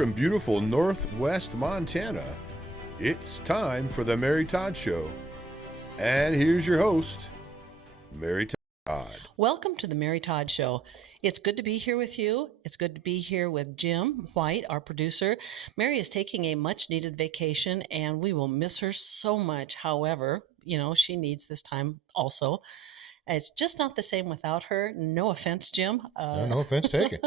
from beautiful Northwest Montana, it's time for the Mary Todd Show. And here's your host, Mary Todd. Welcome to the Mary Todd Show. It's good to be here with you. It's good to be here with Jim White, our producer. Mary is taking a much-needed vacation, and we will miss her so much. However, she needs this time also. It's just not the same without her. No offense, Jim. No offense taken.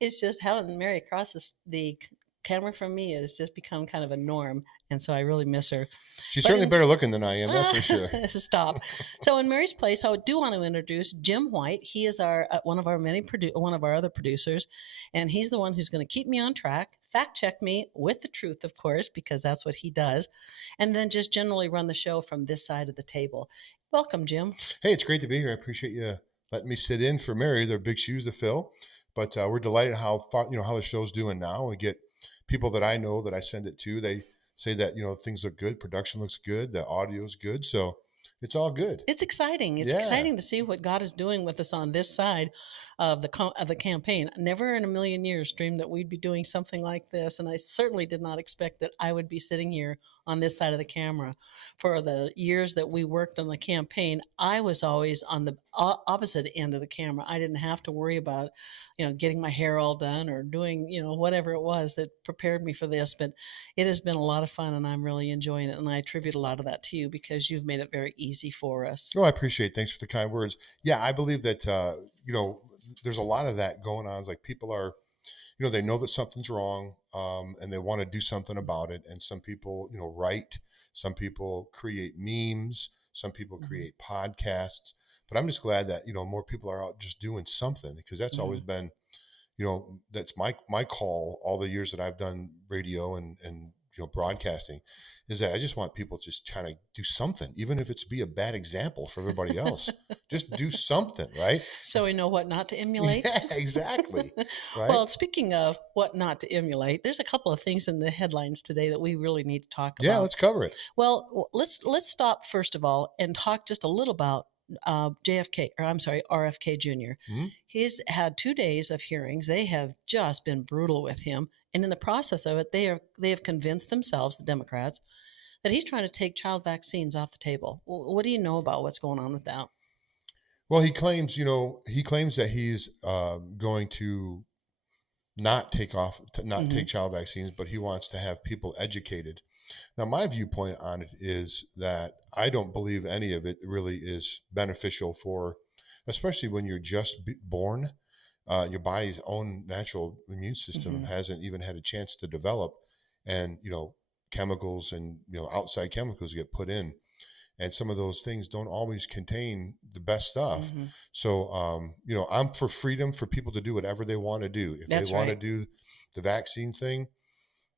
It's just having Mary across the camera from me has just become kind of a norm, and so I really miss her. She's certainly better looking than I am, that's for sure. Stop. So in Mary's place, I do want to introduce Jim White. He is one of our other producers, and he's the one who's going to keep me on track, fact check me with the truth, of course, because that's what he does, and then just generally run the show from this side of the table. Welcome, Jim. Hey, it's great to be here. I appreciate you letting me sit in for Mary. They're big shoes to fill, but we're delighted how the show's doing now. We get people that I know that I send it to. They say that things look good, production looks good, the audio's good, so it's all good. It's exciting. It's exciting to see what God is doing with us on this side of the campaign. Never in a million years dreamed that we'd be doing something like this, and I certainly did not expect that I would be sitting here on this side of the camera. For the years that we worked on the campaign, I was always on the opposite end of the camera. I didn't have to worry about, getting my hair all done or doing, whatever it was that prepared me for this. But it has been a lot of fun, and I'm really enjoying it. And I attribute a lot of that to you because you've made it very easy for us. Oh, I appreciate it. Thanks for the kind words. Yeah, I believe that, there's a lot of that going on. It's like people are, they know that something's wrong, and they want to do something about it. And some people, write, some people create memes, some people create podcasts. But I'm just glad that, more people are out just doing something, because that's always been, that's my call all the years that I've done radio and broadcasting, is that I just want people to just kind of do something, even if it's be a bad example for everybody else. Just do something, right? So we know what not to emulate. Yeah, exactly. Right? Well, speaking of what not to emulate, there's a couple of things in the headlines today that we really need to talk about. Yeah, let's cover it. Well, let's stop first of all and talk just a little about RFK Jr. Mm-hmm. He's had 2 days of hearings. They have just been brutal with him. And in the process of it, they have convinced themselves, the Democrats, that he's trying to take child vaccines off the table. What do you know about what's going on with that? Well, he claims that he's going to not take child vaccines, but he wants to have people educated. Now, my viewpoint on it is that I don't believe any of it really is beneficial for, especially when you're just born. Your body's own natural immune system hasn't even had a chance to develop, and chemicals and outside chemicals get put in, and some of those things don't always contain the best stuff. So I'm for freedom for people to do whatever they want to do. If they want to do the vaccine thing,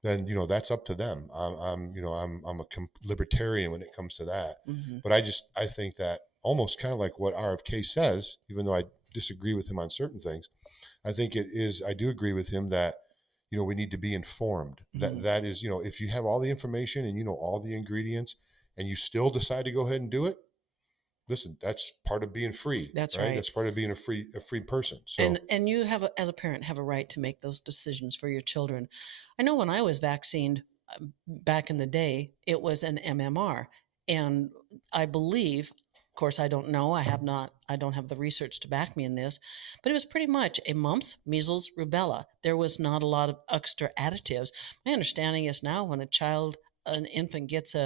then that's up to them. I'm a libertarian when it comes to that. But I think that almost kind of like what RFK says, even though I disagree with him on certain things, I think I do agree with him that we need to be informed. That is, if you have all the information and all the ingredients and you still decide to go ahead and do it, listen, that's part of being free. That's right. That's part of being a free person. So, and you as a parent, have a right to make those decisions for your children. I know when I was vaccinated back in the day, it was an MMR, and I believe, of course, I don't know. I don't have the research to back me in this, but it was pretty much a mumps, measles, rubella. There was not a lot of extra additives. My understanding is now when an infant gets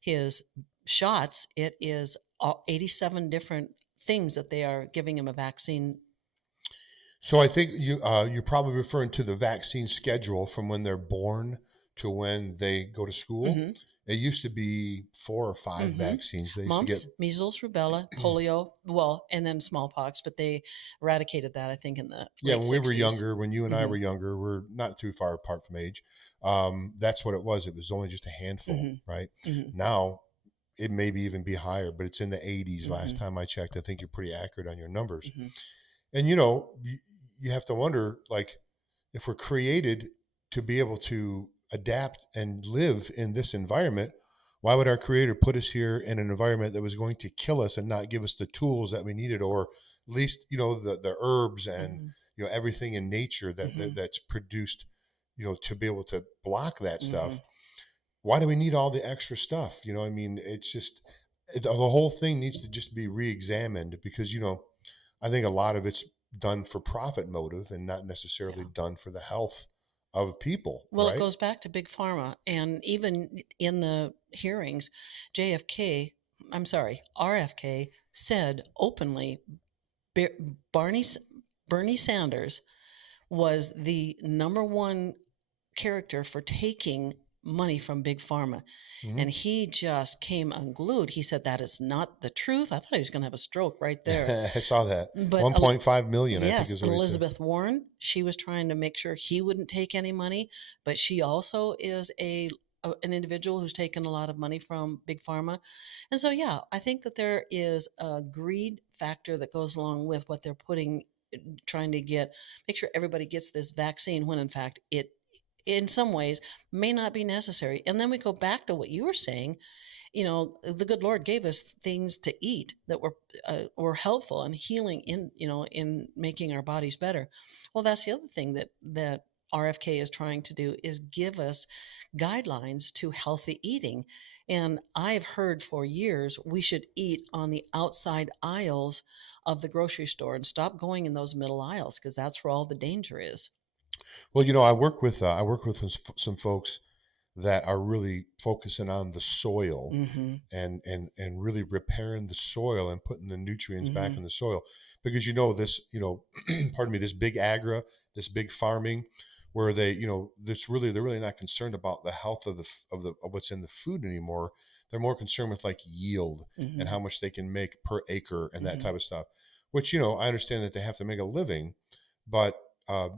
his shots, it is 87 different things that they are giving him a vaccine. So I think you're probably referring to the vaccine schedule from when they're born to when they go to school. It used to be 4 or 5 vaccines. They used Mumps, to get measles, rubella, polio, and then smallpox, but they eradicated that, I think, in the late when we were 60s. younger, when you and I were younger, we're not too far apart from age. That's what it was. It was only just a handful, right? Now, it may even be higher, but it's in the 80s. Last time I checked. I think you're pretty accurate on your numbers. And, you have to wonder, like, if we're created to be able to adapt and live in this environment, why would our creator put us here in an environment that was going to kill us and not give us the tools that we needed, or at least, the herbs and, everything in nature that's produced, to be able to block that Mm-hmm. stuff. Why do we need all the extra stuff? I mean, it's just the whole thing needs to just be re-examined because I think a lot of it's done for profit motive and not necessarily Yeah. done for the health of people, Well, it right? goes back to Big Pharma. And even in the hearings, JFK, I'm sorry, RFK said openly Bar- Barney, Bernie Sanders was the number one character for taking money from Big Pharma. Hmm. And he just came unglued. He said, that is not the truth. I thought he was going to have a stroke right there. I saw that. But 1.5 million, I think yes, is and what he said. Elizabeth Warren, she was trying to make sure he wouldn't take any money, but she also is an individual who's taken a lot of money from Big Pharma. And so, yeah, I think that there is a greed factor that goes along with what they're trying to make sure everybody gets this vaccine when in fact it, in some ways, may not be necessary. And then we go back to what you were saying. The good Lord gave us things to eat that were helpful and healing in making our bodies better. Well, that's the other thing that RFK is trying to do is give us guidelines to healthy eating. And I've heard for years we should eat on the outside aisles of the grocery store and stop going in those middle aisles because that's where all the danger is. Well, I work with some folks that are really focusing on the soil Mm-hmm. and really repairing the soil and putting the nutrients Mm-hmm. back in the soil because this pardon me, this big this big farming where they're really not concerned about the health of what's in the food anymore. They're more concerned with like yield and Mm-hmm. how much they can make per acre and that Mm-hmm. type of stuff, which I understand that they have to make a living, but uh,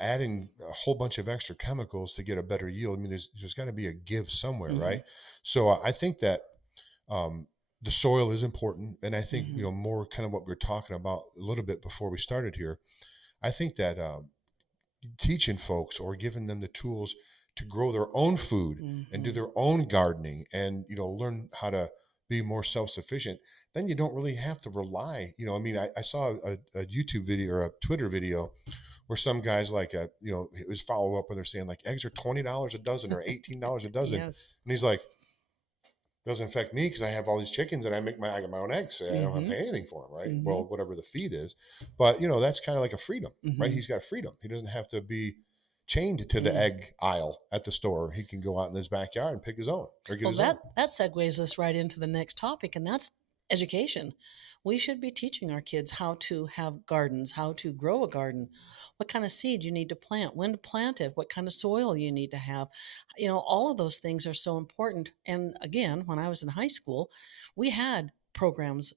adding a whole bunch of extra chemicals to get a better yield. I mean, there's got to be a give somewhere, Mm-hmm. right? So I think that um, the soil is important, and I think Mm-hmm. more kind of what we are talking about a little bit before we started here. I think that teaching folks or giving them the tools to grow their own food and do Mm-hmm. their own gardening and learn how to be more self-sufficient, then you don't really have to rely. I mean, I saw a YouTube video or a Twitter video where some guys like it was follow up where they're saying like eggs are $20 a dozen or $18 a dozen, Yes. and he's like, doesn't affect me because I have all these chickens and I get my own eggs. So I don't have to Mm-hmm. pay anything for them, right? Mm-hmm. Well, whatever the feed is, but that's kind of like a freedom, right? Mm-hmm. He's got freedom. He doesn't have to be chained to the Mm. egg aisle at the store. He can go out in his backyard and pick his own or get Well, his own. that segues us right into the next topic, and that's education. We should be teaching our kids how to have gardens, how to grow a garden, what kind of seed you need to plant, when to plant it, what kind of soil you need to have. All of those things are so important. And again, when I was in high school, we had programs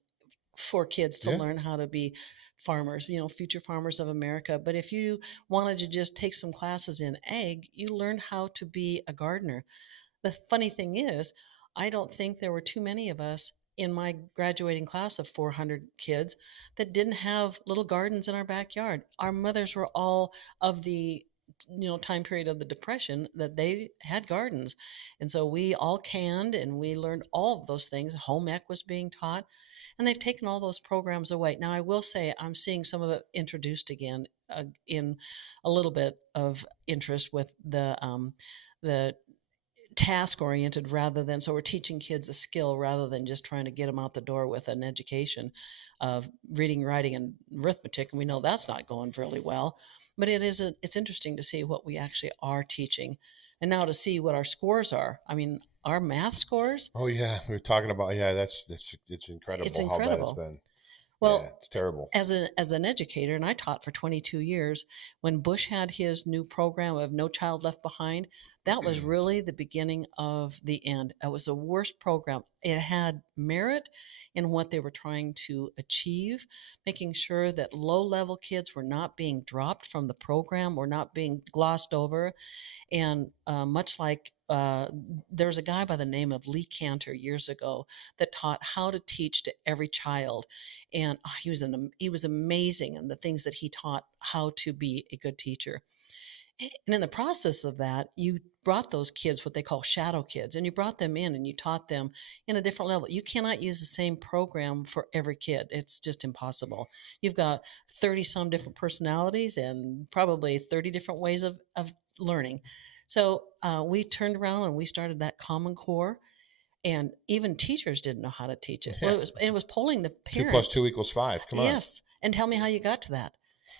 for kids to Yeah. learn how to be farmers, future farmers of America. But if you wanted to just take some classes in ag, you learned how to be a gardener. The funny thing is, I don't think there were too many of us in my graduating class of 400 kids that didn't have little gardens in our backyard. Our mothers were all of the time period of the depression that they had gardens, and so we all canned and we learned all of those things. Home ec was being taught, and they've taken all those programs away. Now I will say I'm seeing some of it introduced again, in a little bit of interest with the task oriented, rather than, so we're teaching kids a skill rather than just trying to get them out the door with an education of reading, writing, and arithmetic, and we know that's not going really well. But it's interesting to see what we actually are teaching, and now to see what our scores are. I mean, our math scores, Oh yeah, we were talking about that's it's it's incredible how bad it's incredible. been. Yeah, Well, it's terrible. as an educator, and I taught for 22 years, when Bush had his new program of No Child Left Behind, that was really the beginning of the end. It was the worst program. It had merit in what they were trying to achieve, making sure that low-level kids were not being dropped from the program, were not being glossed over. And much like there was a guy by the name of Lee Cantor years ago that taught how to teach to every child, and he was amazing in the things that he taught how to be a good teacher. And in the process of that, you brought those kids, what they call shadow kids, and you brought them in and you taught them in a different level. You cannot use the same program for every kid. It's just impossible. You've got 30 some different personalities and probably 30 different ways of learning. So we turned around and we started that Common Core, and even teachers didn't know how to teach it. Well, it was polling the 2 parents. + 2 = 5. Come on. Yes, and tell me how you got to that.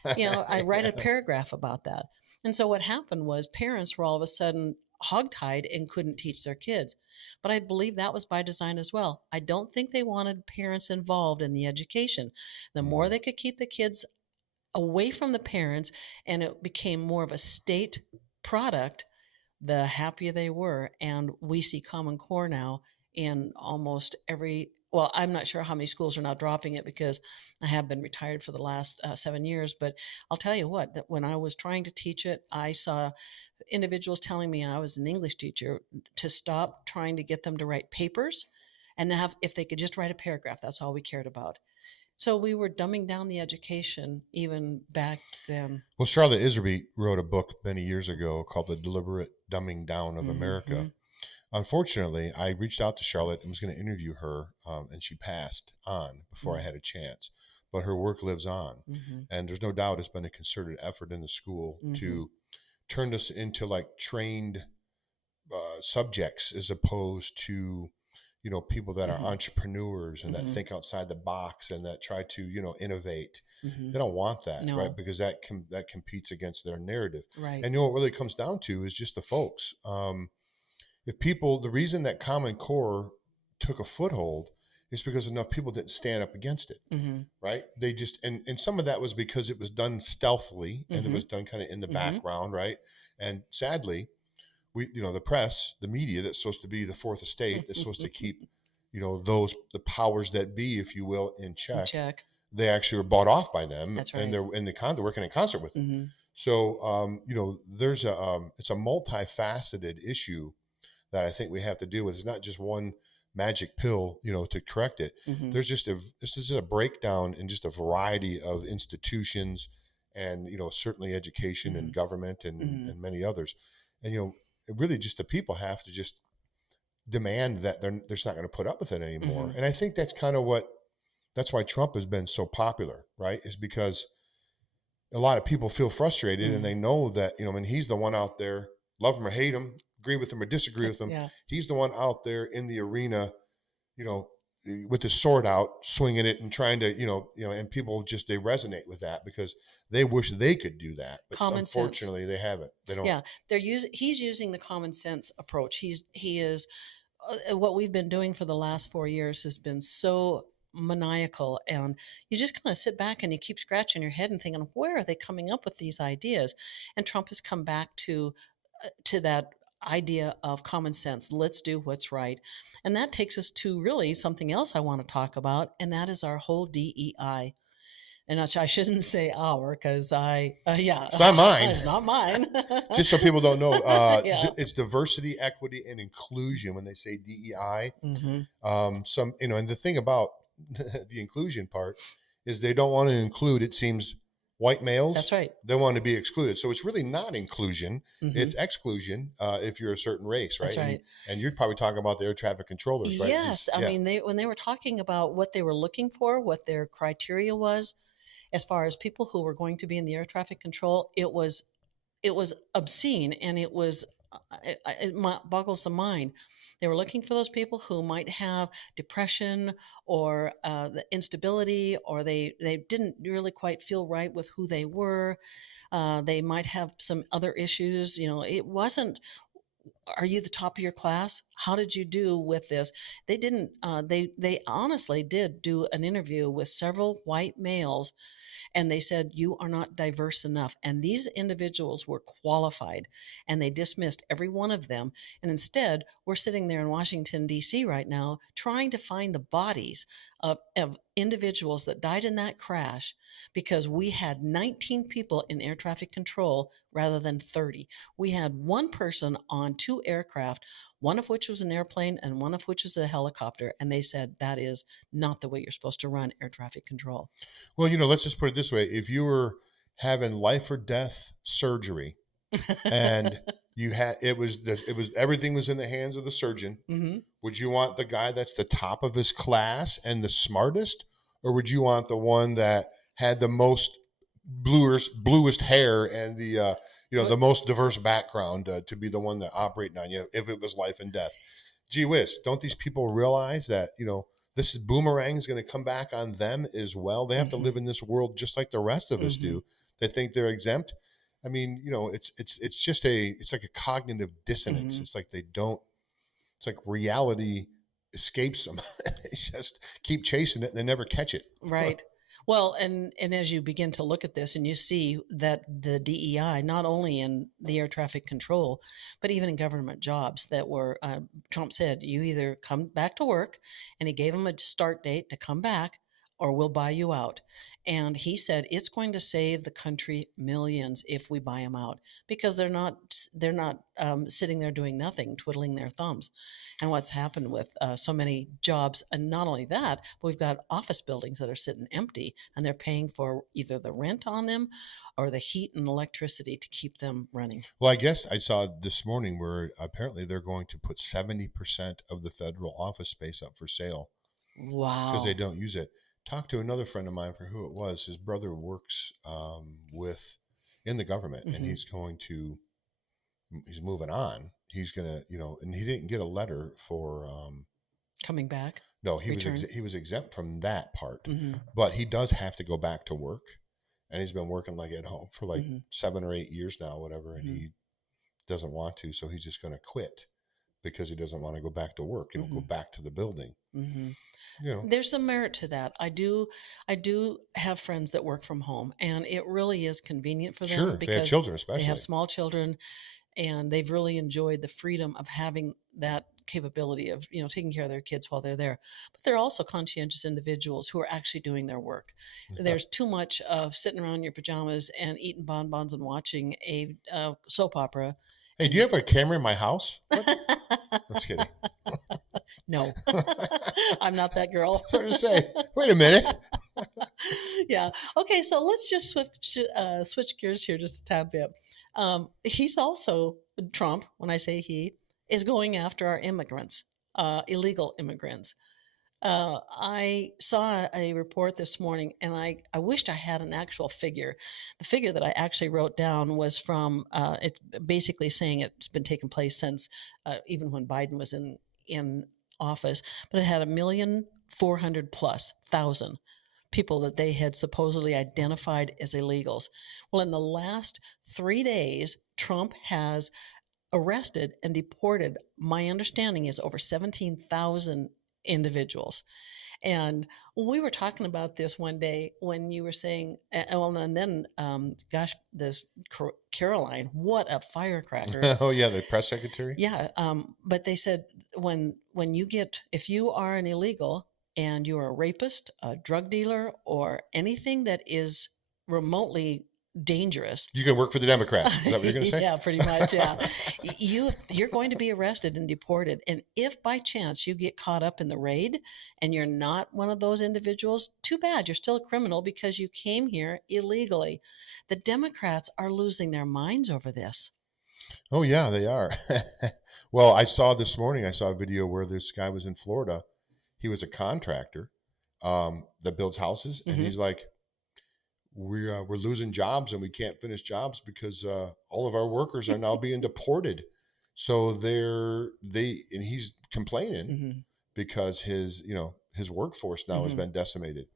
I write a paragraph about that. And so what happened was parents were all of a sudden hogtied and couldn't teach their kids. But I believe that was by design as well. I don't think they wanted parents involved in the education. The more they could keep the kids away from the parents and it became more of a state product, the happier they were. And we see Common Core now in almost every, well, I'm not sure how many schools are now dropping it because I have been retired for the last 7 years. But I'll tell you what, that when I was trying to teach it, I saw individuals telling me, I was an English teacher, to stop trying to get them to write papers and have, if they could just write a paragraph, that's all we cared about. So we were dumbing down the education even back then. Well, Charlotte Iserby wrote a book many years ago called The Deliberate Dumbing Down of America. Unfortunately, I reached out to Charlotte and was going to interview her, and she passed on before I had a chance. But her work lives on. And there's no doubt it's been a concerted effort in the school to turn this into like trained subjects as opposed to, people that are entrepreneurs and that think outside the box and that try to, innovate. They don't want that, right? Because that competes against their narrative. Right. And what really comes down to is just the folks. If people, the reason that Common Core took a foothold is because enough people didn't stand up against it, right? They just, and some of that was because it was done stealthily and it was done kind of in the background, right? And sadly, the press, the media that's supposed to be the fourth estate, that's supposed to keep, the powers that be, if you will, in check. They actually were bought off by them. That's right. And they're working in concert with them. So, there's it's a multifaceted issue that I think we have to deal with. It's not just one magic pill, to correct it. There's just this is a breakdown in just a variety of institutions and, certainly education and government and many others. And, really just the people have to just demand that they're just not going to put up with it anymore. And I think that's kind of that's why Trump has been so popular, right? Is because a lot of people feel frustrated and they know that, he's the one out there, love him or hate him, agree with him or disagree with him. Yeah. He's the one out there in the arena, with his sword out, swinging it and trying to, and people just, they resonate with that because they wish they could do that. But unfortunately, they haven't. They don't. Yeah, he's using the common sense approach. He is what we've been doing for the last 4 years has been so maniacal, and you just kind of sit back and you keep scratching your head and thinking, where are they coming up with these ideas? And Trump has come back to that idea of common sense. Let's do what's right. And that takes us to really something else I want to talk about, and that is our whole DEI. And I shouldn't say our because it's not mine. It's not mine. Just so people don't know, it's diversity, equity, and inclusion when they say DEI. And the thing about the inclusion part is they don't want to include, it seems, white males. That's right. They want to be excluded. So it's really not inclusion. It's exclusion if you're a certain race, right? That's right. And you're probably talking about the air traffic controllers, right? Yes. I mean, when they were talking about what they were looking for, what their criteria was, as far as people who were going to be in the air traffic control, it was obscene, and it boggles the mind. They were looking for those people who might have depression or the instability, or they didn't really quite feel right with who they were. They might have some other issues. It wasn't, are you the top of your class? How did you do with this? They didn't. They honestly did do an interview with several white males, and they said, you are not diverse enough. And these individuals were qualified, and they dismissed every one of them. And instead, we're sitting there in Washington, D.C. right now, trying to find the bodies of individuals that died in that crash because we had 19 people in air traffic control rather than 30. We had one person on 2 aircraft, one of which was an airplane and one of which was a helicopter. And they said, that is not the way you're supposed to run air traffic control. Well, let's just put it this way. If you were having life or death surgery and everything was in the hands of the surgeon, would you want the guy that's the top of his class and the smartest, or would you want the one that had the most bluest hair and the the most diverse background to be the one that operating on you if it was life and death. Gee whiz, don't these people realize that, this is boomerang is going to come back on them as well? They have to live in this world just like the rest of us do. They think they're exempt. I mean, it's just it's like a cognitive dissonance. It's like it's like reality escapes them. They just keep chasing it and they never catch it. Right. Well, and as you begin to look at this and you see that the DEI, not only in the air traffic control, but even in government jobs that were, Trump said, you either come back to work, and he gave them a start date to come back, or we'll buy you out. And he said it's going to save the country millions if we buy them out, because they're not sitting there doing nothing, twiddling their thumbs. And what's happened with so many jobs, and not only that, but we've got office buildings that are sitting empty, and they're paying for either the rent on them or the heat and electricity to keep them running. Well, I guess I saw this morning where apparently they're going to put 70% of the federal office space up for sale. Wow. Because they don't use it. Talked to another friend of mine, for who it was. His brother works in the government, and he's moving on. He's gonna, and he didn't get a letter for coming back. No, he was exempt from that part, but he does have to go back to work, and he's been working like at home for like 7 or 8 years now, whatever, and he doesn't want to, so he's just going to quit because he doesn't want to go back to work. Go back to the building. There's some merit to that. I do have friends that work from home, and it really is convenient for them. Sure, because they have children, especially. They have small children, and they've really enjoyed the freedom of having that capability of, taking care of their kids while they're there. But they're also conscientious individuals who are actually doing their work. There's too much of sitting around in your pajamas and eating bonbons and watching a soap opera. Hey, do you have a camera in my house? Just kidding. No, I'm not that girl. Sort of say, wait a minute. Yeah. Okay. So let's just switch gears here just a tad bit. He's also, Trump, when I say he, is going after our immigrants, illegal immigrants. I saw a report this morning, and I wished I had an actual figure. The figure that I actually wrote down was from, it's basically saying it's been taking place since even when Biden was in office, but it had 1,400,000+ people that they had supposedly identified as illegals. Well, in the last 3 days, Trump has arrested and deported, my understanding is, over 17,000 individuals. And we were talking about this one day when you were saying, and then, this Caroline, what a firecracker. Oh, yeah, the press secretary? Yeah, but they said if you are an illegal and you're a rapist, a drug dealer, or anything that is remotely dangerous, you can work for the Democrats. Is that what you're going to say? Yeah, pretty much. Yeah, you're going to be arrested and deported. And if by chance you get caught up in the raid and you're not one of those individuals, too bad. You're still a criminal because you came here illegally. The Democrats are losing their minds over this. Oh yeah, they are. Well, I saw this morning. I saw a video where this guy was in Florida. He was a contractor that builds houses, and he's like, we're losing jobs and we can't finish jobs because all of our workers are now being deported. So he's complaining because his workforce now has been decimated.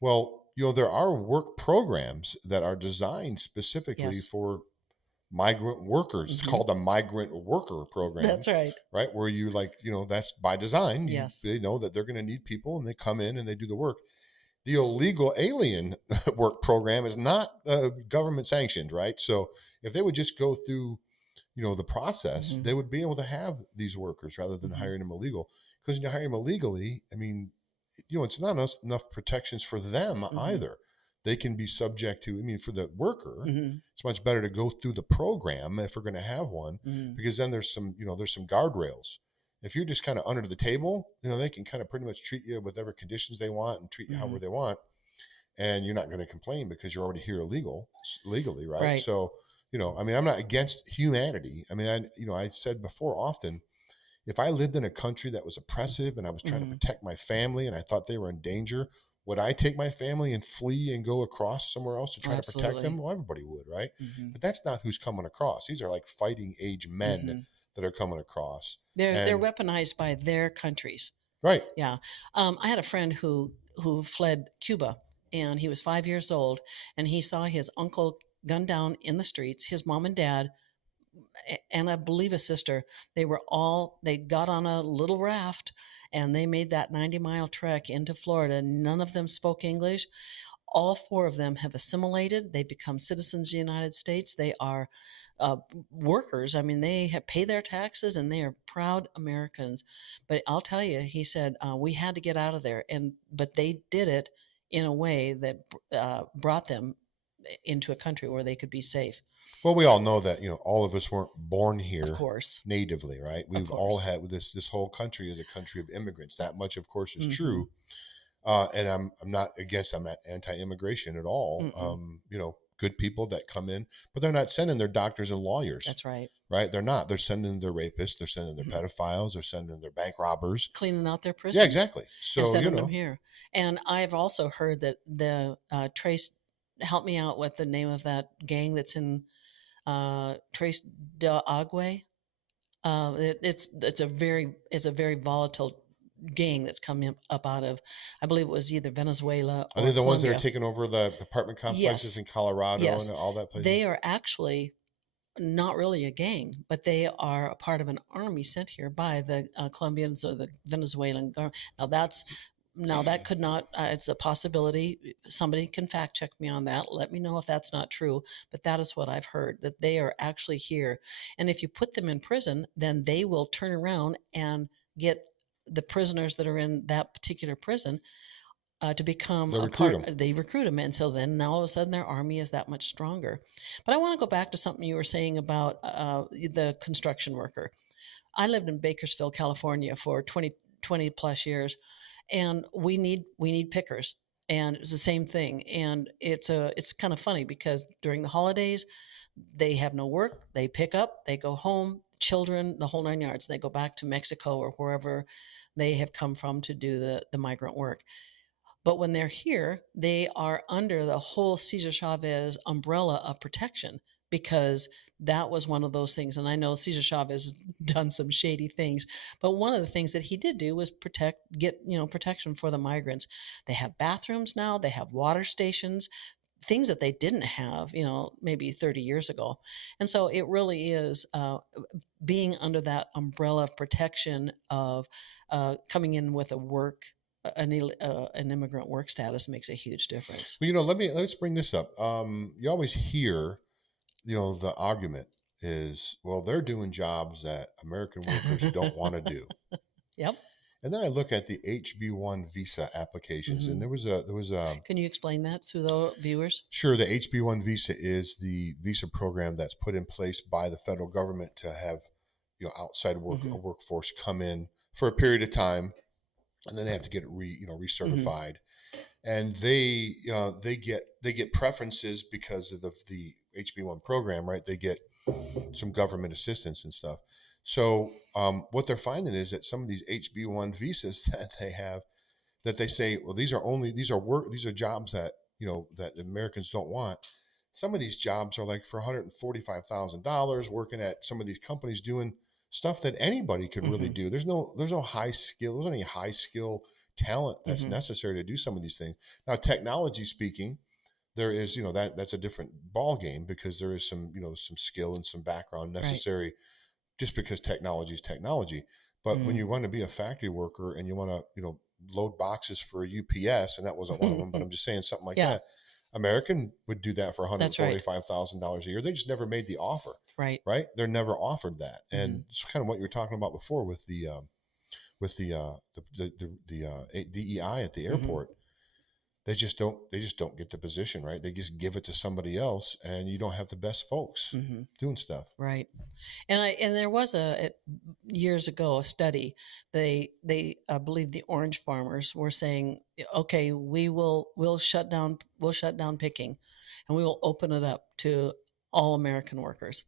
Well, there are work programs that are designed specifically for migrant workers. It's called a migrant worker program. That's right. Right. Where you that's by design. Yes. They know that they're going to need people, and they come in and they do the work. The illegal alien work program is not government sanctioned, right? So if they would just go through, the process, they would be able to have these workers rather than hiring them illegal. Because when you hire them illegally, I mean, it's not enough protections for them either. They can be subject to, for the worker, it's much better to go through the program if we're going to have one, because then there's some guardrails. If you're just kind of under the table, they can kind of pretty much treat you with whatever conditions they want and treat you however they want. And you're not going to complain because you're already here legally, right? So, I'm not against humanity. I mean, I said before often, if I lived in a country that was oppressive and I was trying to protect my family and I thought they were in danger, Would I take my family and flee and go across somewhere else to try to protect Absolutely. them? Well, everybody would, right? Hmm. But that's not who's coming across. These are like fighting age men Hmm. that are coming across. They're And weaponized by their countries. right. Yeah. I had a friend who fled Cuba, and he was 5 years old, and he saw his uncle gunned down in the streets. His mom and dad, and I believe a sister, they got on a little raft, and they made that 90-mile trek into Florida. None of them spoke English. All four of them have assimilated. They become citizens of the United States. They are uh, workers. I mean, they have pay their taxes, and they are proud Americans. But I'll tell you, he said, we had to get out of there, but they did it in a way that brought them into a country where they could be safe. Well, we all know that, all of us weren't born Of here course, natively, right? of We've all course. had this whole country is a country of immigrants. That much, of course, is Mm-hmm. true. And I'm not against, I'm not anti-immigration at all. Mm-mm. Good people that come in, but they're not sending their doctors and lawyers, That's right. right? They're not. They're sending their rapists. They're sending their Mm-hmm. pedophiles. They're sending their bank robbers. Cleaning out their prisons. Yeah, exactly. And So, sending them here. And I've also heard that the Trace, help me out with the name of that gang that's in Trace de Agua. It's a very volatile gang that's coming up out of, I believe it was either Venezuela are or they the ones that are Colombia. taking over the apartment complexes Yes, in Colorado yes, and all that places? they are actually not really a gang, but they are a part of an army sent here by the Colombians or the Venezuelan government. Now that could not. It's a possibility. Somebody can fact check me on that. Let me know if that's not true. But that is what I've heard, that they are actually here, and if you put them in prison, then they will turn around and get the prisoners that are in that particular prison to become They a recruit part. them. They recruit them, and so then now all of a sudden their army is that much stronger. But I want to go back to something you were saying about the construction worker. I lived in Bakersfield, California for 20 plus years, and we need pickers, and it was the same thing. And it's kind of funny because during the holidays they have no work, they pick up, they go home, children, the whole 9 yards. They go back to Mexico or wherever they have come from to do the migrant work. But when they're here, they are under the whole Cesar Chavez umbrella of protection, because that was one of those things. And I know Cesar Chavez has done some shady things, but one of the things that he did do was get protection for the migrants. They have bathrooms now, they have water stations, things that they didn't have, maybe 30 years ago. And so it really is being under that umbrella of protection of coming in with an immigrant work status makes a huge difference. Well, let's bring this up. You always hear, the argument is, well, they're doing jobs that American workers don't want to do. Yep. And then I look at the HB1 visa applications, and Mm-hmm. there was a. Can you explain that to the viewers? Sure, the HB1 visa is the visa program that's put in place by the federal government to have, outside Mm-hmm. a workforce come in for a period of time, and then they have to get it Mm-hmm. recertified, and they get preferences because of the HB1 program, right? They get some government assistance and stuff. So what they're finding is that some of these HB1 visas that they have, that they say, well, these are jobs that that Americans don't want. Some of these jobs are like for $145,000, working at some of these companies doing stuff that anybody could really Mm-hmm. do. There's no high skill. There's any high skill talent that's Mm-hmm. necessary to do some of these things. Now, technology speaking, there is that's a different ball game, because there is some skill and some background necessary. Right. Just because technology is technology. But when you want to be a factory worker and you want to load boxes for a UPS, and that wasn't one of them, but I'm just saying something like that. American would do that for $145,000 a year. They just never made the offer. Right. Right. They're never offered that. Mm-hmm. And it's kind of what you were talking about before with the DEI at the airport. Mm-hmm. They just don't get the position, right? They just give it to somebody else, and you don't have the best folks doing stuff. Right. And there was years ago a study. They I believe the orange farmers were saying, okay, we'll shut down picking, and we will open it up to all American workers.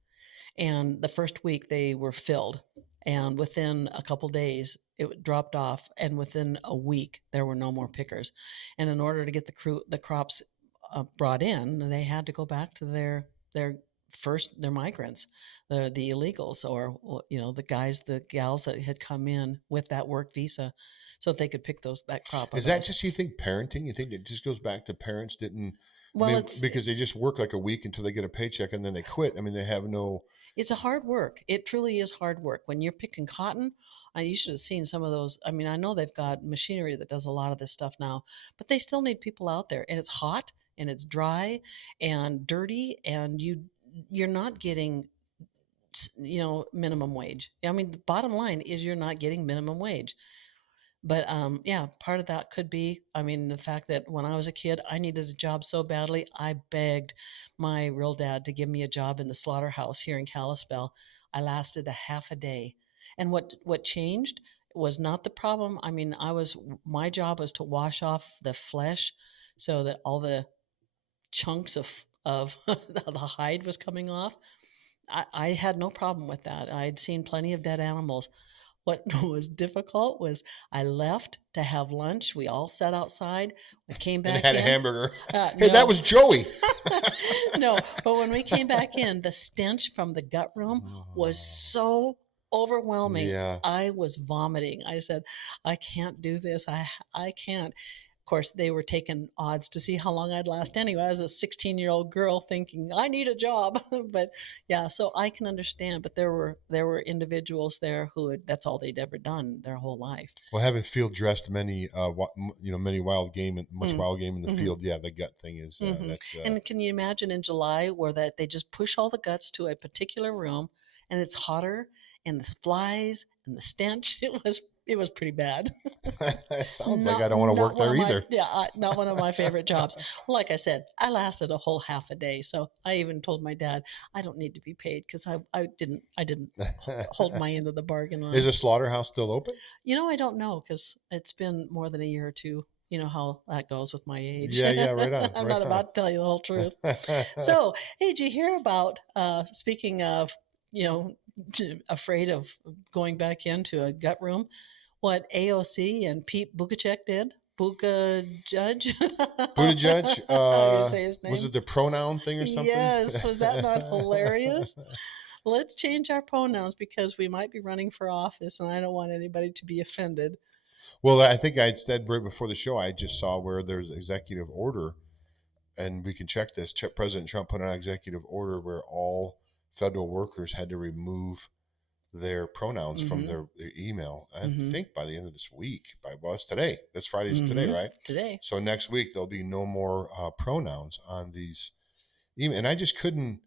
And the first week they were filled, And within a couple days, it dropped off. And within a week, there were no more pickers. And in order to get the crops brought in, they had to go back to their migrants, the illegals, or the gals that had come in with that work visa, so that they could pick that crop up. Is that just, you think, parenting? You think it just goes back to parents didn't? Well, I mean, because they just work like a week until they get a paycheck and then they quit. I mean, they have no. It's a hard work. It truly is hard work. When you're picking cotton, you should have seen some of those. I mean, I know they've got machinery that does a lot of this stuff now, but they still need people out there. And it's hot and it's dry and dirty, and you're not getting minimum wage. I mean, the bottom line is you're not getting minimum wage. But yeah, part of that could be, I mean, the fact that when I was a kid, I needed a job so badly, I begged my real dad to give me a job in the slaughterhouse here in Kalispell. I lasted a half a day. And what changed was not the problem. I mean, my job was to wash off the flesh so that all the chunks of the hide was coming off. I had no problem with that. I'd seen plenty of dead animals. What was difficult was I left to have lunch. We all sat outside. We came back and had in. a hamburger. Hey, No. that was Joey. No, but when we came back in, the stench from the gut room was so overwhelming. Yeah. I was vomiting. I said, I can't do this. I can't. Of course, they were taking odds to see how long I'd last anyway. I was a 16-year-old girl thinking, I need a job. But yeah, so I can understand. But there were individuals there who that's all they'd ever done their whole life. Well, having field dressed many wild game in the field, yeah, the gut thing is that's. And can you imagine in July where that they just push all the guts to a particular room, and it's hotter, and the flies and the stench? It was pretty bad. It sounds like I don't want to work there either. Not one of my favorite jobs. Like I said, I lasted a whole half a day. So I even told my dad, I don't need to be paid, because I didn't hold my end of the bargain. Is the slaughterhouse still open? I don't know, because it's been more than a year or two. You know how that goes with my age. Yeah, right on. I'm not about to tell you the whole truth. So, hey, did you hear about, speaking of, afraid of going back into a gut room, what AOC and Pete Buttigieg did? Buttigieg? Say his name. Was it the pronoun thing or something? Yes. Was that not hilarious? Let's change our pronouns, because we might be running for office, and I don't want anybody to be offended. Well, I think I'd said right before the show, I just saw where there's executive order, and we can check this. President Trump put out an executive order where all federal workers had to remove their pronouns from their email. I think by the end of this week. It's today. That's Friday's today, right? Today. So next week there'll be no more pronouns on these email. And I just couldn't.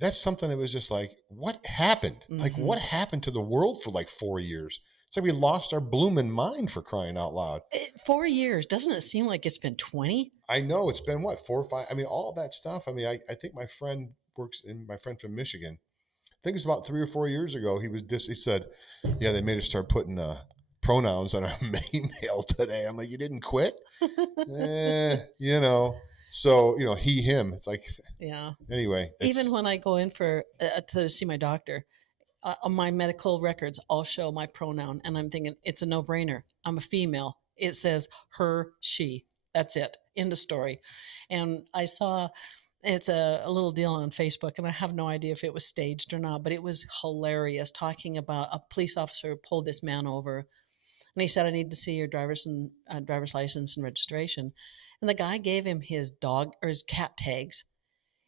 That's something that was just like, what happened? Like, what happened to the world for like 4 years? It's like we lost our blooming mind, for crying out loud. 4 years. Doesn't it seem like it's been 20? I know. It's been, what, 4 or 5? I mean, all that stuff. I mean, I think my friend from Michigan, I think it's about 3 or 4 years ago, he said, yeah, they made us start putting pronouns on our mail today. I'm like, you didn't quit? So, he, him, it's like, yeah. Anyway. Even when I go in to see my doctor, my medical records all show my pronoun, and I'm thinking it's a no-brainer. I'm a female. It says her, she. That's it. End of story. And I saw it's a little deal on Facebook, and I have no idea if it was staged or not, but it was hilarious, talking about a police officer pulled this man over, and he said, I need to see your driver's license and registration. And the guy gave him his dog or his cat tags.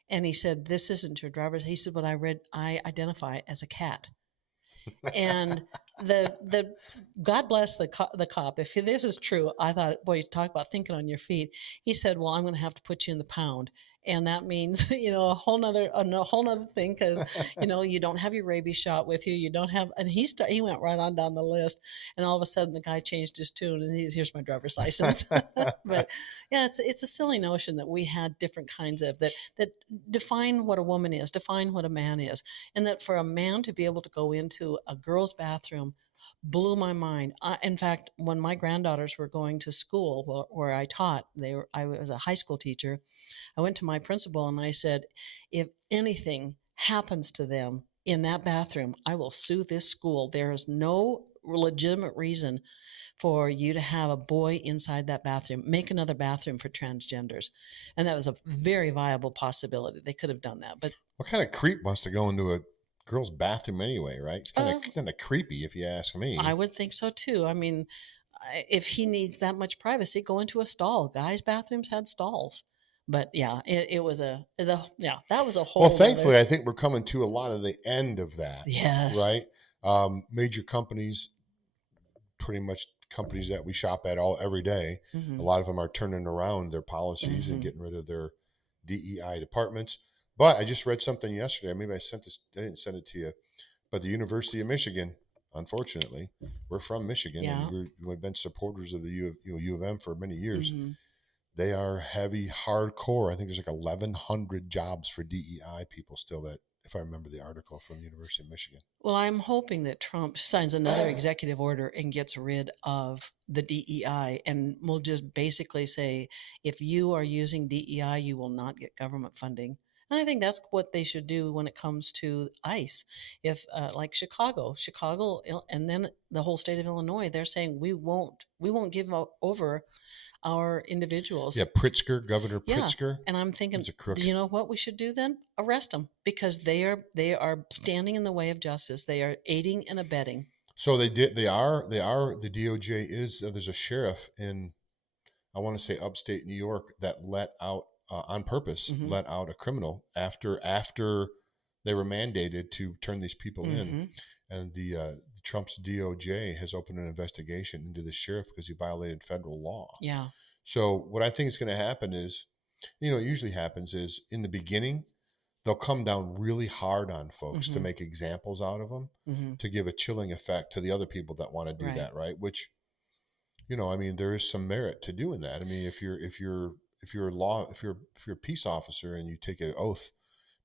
And he said, this isn't your driver's. He said, but I identify as a cat. And the God bless the cop. If this is true, I thought, boy, you talk about thinking on your feet. He said, well, I'm going to have to put you in the pound. And that means, a whole nother thing, because, you don't have your rabies shot with you. You don't have, and he went right on down the list. And all of a sudden the guy changed his tune, and here's my driver's license. But yeah, it's a silly notion that we had different kinds of that define what a woman is, define what a man is. And that for a man to be able to go into a girl's bathroom blew my mind. In fact, when my granddaughters were going to school where I taught, I was a high school teacher. I went to my principal and I said, if anything happens to them in that bathroom, I will sue this school. There is no legitimate reason for you to have a boy inside that bathroom. Make another bathroom for transgenders. And that was a very viable possibility. They could have done that. But what kind of creep wants to go into a girl's bathroom anyway, right? It's kind of creepy, if you ask me. I would think so too. I mean, if he needs that much privacy, go into a stall. Guys' bathrooms had stalls. But yeah, it was that was a whole. Well, thankfully, I think we're coming to a lot of the end of that. Yes. Right. Major companies, pretty much companies that we shop at every day, Mm-hmm. a lot of them are turning around their policies Mm-hmm. and getting rid of their DEI departments. But I just read something yesterday. Maybe I didn't send it to you. But the University of Michigan, unfortunately, we're from Michigan, Yeah. and we've been supporters of the U of M for many years. Mm-hmm. They are heavy, hardcore. I think there's like 1,100 jobs for DEI people still, that, if I remember the article from the University of Michigan. Well, I'm hoping that Trump signs another executive order and gets rid of the DEI, and we'll just basically say, if you are using DEI, you will not get government funding. And I think that's what they should do when it comes to ICE. If like Chicago, and then the whole state of Illinois, they're saying we won't give over our individuals. Yeah, Governor Pritzker. And I'm thinking, he's a crook. do you know what we should do then? Arrest them, because they are standing in the way of justice. They are aiding and abetting. So they are the DOJ is there's a sheriff in, I want to say, upstate New York, that let out on purpose, Mm-hmm. let out a criminal after they were mandated to turn these people Mm-hmm. in, and the Trump's DOJ has opened an investigation into the sheriff because he violated federal law. Yeah. So what I think is going to happen is, it usually happens is, in the beginning, they'll come down really hard on folks Mm-hmm. to make examples out of them, Mm-hmm. to give a chilling effect to the other people that want to do Right. that, right? Which, I mean, there is some merit to doing that. I mean, if you're a peace officer and you take an oath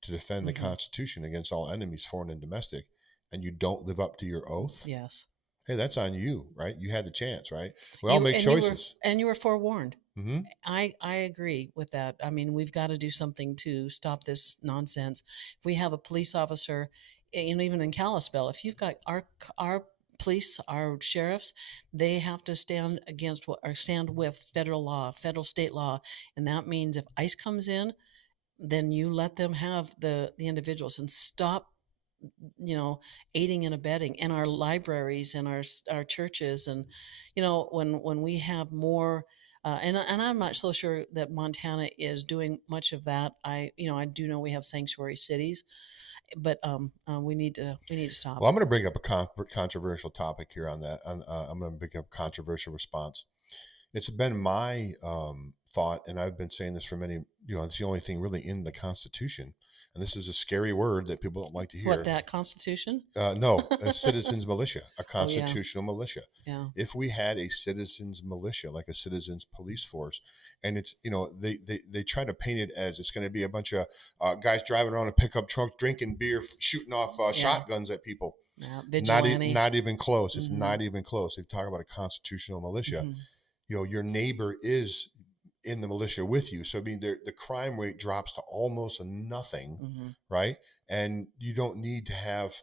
to defend the Mm-hmm. Constitution against all enemies, foreign and domestic, and you don't live up to your oath, Yes. hey, that's on you, right? You had the chance, right? We all make choices. You were forewarned. Mm-hmm. I agree with that. I mean, we've got to do something to stop this nonsense. If we have a police officer, even in Kalispell, if you've got our police, our sheriffs, they have to stand with federal law, federal state law, and that means if ICE comes in, then you let them have the individuals and stop aiding and abetting in our libraries and our churches. And when we have more and I'm not so sure that Montana is doing much of that. I do know we have sanctuary cities, but we need to stop. Well, I'm going to bring up a controversial topic here on that. I'm going to bring up a controversial response. It's been my thought, and I've been saying this for many, it's the only thing really in the Constitution. And this is a scary word that people don't like to hear. What, that Constitution? No, a citizen's militia, a constitutional militia. Yeah. If we had a citizen's militia, like a citizen's police force, and it's, they try to paint it as it's going to be a bunch of guys driving around a pickup truck, drinking beer, shooting off shotguns at people. Yeah, vigilante. Not even close. Mm-hmm. It's not even close. They talk about a constitutional militia. Mm-hmm. Your neighbor is in the militia with you. So, I mean, the crime rate drops to almost nothing, mm-hmm. right? And you don't need to have,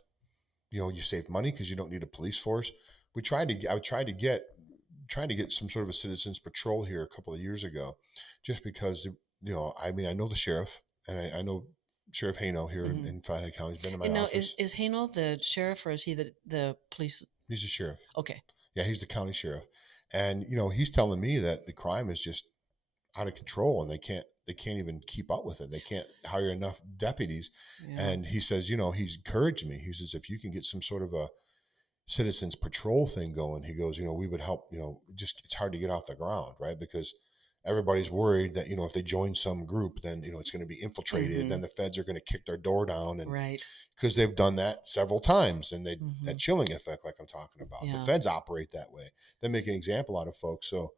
you save money because you don't need a police force. I tried to get some sort of a citizens patrol here a couple of years ago, just because, I know the sheriff, and I know Sheriff Haino here mm-hmm. in Flathead County. He's been in my office. Is Haino the sheriff, or is he the police? He's the sheriff. Okay. Yeah, he's the county sheriff. And, he's telling me that the crime is just out of control, and they can't even keep up with it. They can't hire enough deputies. Yeah. And he says, he's encouraged me. He says, if you can get some sort of a citizens patrol thing going, he goes, we would help, just, it's hard to get off the ground, right? Because everybody's worried that, if they join some group, then, it's going to be infiltrated. Mm-hmm. Then the feds are going to kick their door down. And right. Because they've done that several times, and mm-hmm. that chilling effect, like I'm talking about. Yeah. The feds operate that way. They make an example out of folks, so